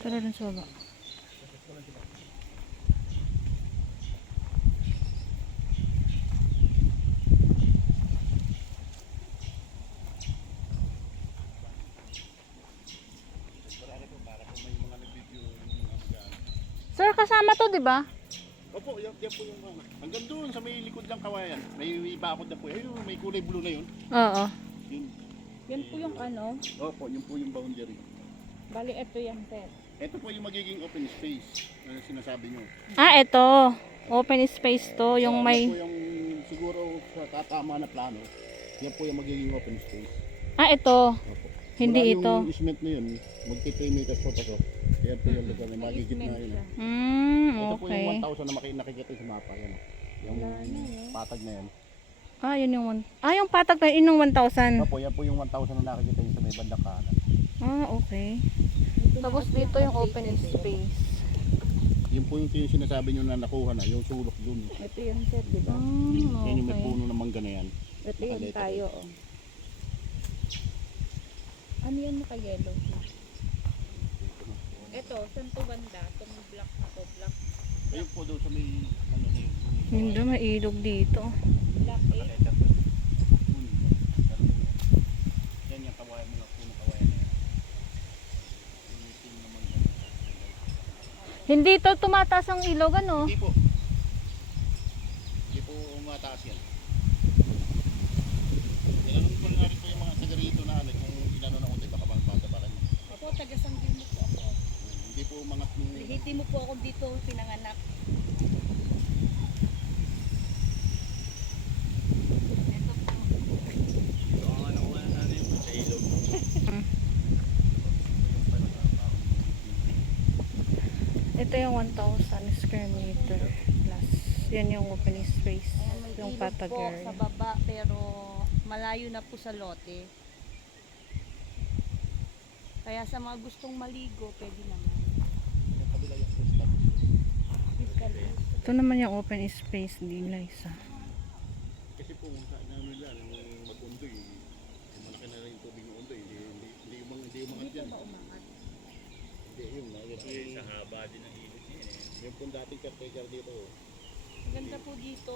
Tara dun sa baba. Sir, kasama to, di ba? Opo, yan po yung mga. Hanggang doon sa may likod ng kawayan. May bakod na po. Ayun, may kulay blue na yun. Oo. Yun. Yan po yung ano. Opo, yun po yung boundary. Bali, ito yan, sir. Ito po yung magiging open space na sinasabi nyo. Ah, ito. Open space to. Yung Yan may... po yung siguro sa tatama na plano. Yan po yung magiging open space. Ah, ito. Opo. Hindi Mula ito. Yung cement na yun, magti 3 meters po pasok. Yan po yung lugar na magigit na yun. Ito po Okay. yung 1,000 na nakikita sa mapa. Yan. Yung patag na yan. Ah, yun yung one. Ah, yung patag na yun yung 1,000. Opo, yan po yung 1,000 na nakikita yun sa may bandang kanan. Ah, okay. Tapos dito yung open space. Yun po yung sinasabi nyo na nakuha na, yung sulok dun. Ito yun, sir, di ba? Yan yung may Okay. puno ng mangga na yan. Ito yun tayo, oh. Ano yan naka-yellow? Ito, saan to banda? Itong block na to, block. Ayun po doon sa may ano na yun. Hindi, may ilog dito. Block 8. Yan yung kawayan mga puno kawayan na yan. Yung puno ng mangga. Hindi to tumataas ang ilog, ano? Hindi po. Hindi po mataas yan. Tinanong ko nga rin po yung mga taga-rito na ano, kung inano na ulit baka bata pa rin. Ako, taga-sanggil mo po ako. Hindi po umangat yung... Lihiti mo po ako dito, pinanganak. Ito po. Ito yung 1,000 square meter plus. Yan yung open space. Ayan, may Yung ilog patag po area. sa baba, pero malayo na po sa lote. Kaya sa mga gustong maligo, pwede naman. Yung kabila yung posta. Ito naman yung open space nila isa. Kasi po sa ano nila, yung mag-undoy, malaki na rin yung tubig ng undoy, hindi yung mga dyan. Hindi yun, kasi sa haba din ng ilog niya. Yung pong dating caretaker dito. Maganda po dito,